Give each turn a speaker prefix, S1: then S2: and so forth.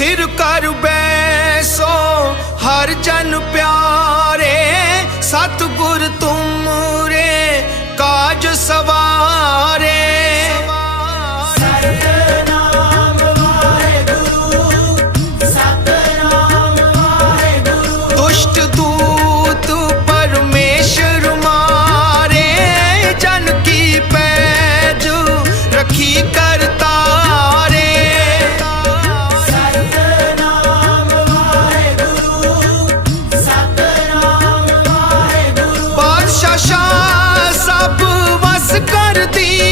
S1: ਸਥਿਰ ਕਰ ਬੈਸੋ ਹਰ ਜਨ ਪਿਆਰੇ ਸਤਿਗੁਰ करती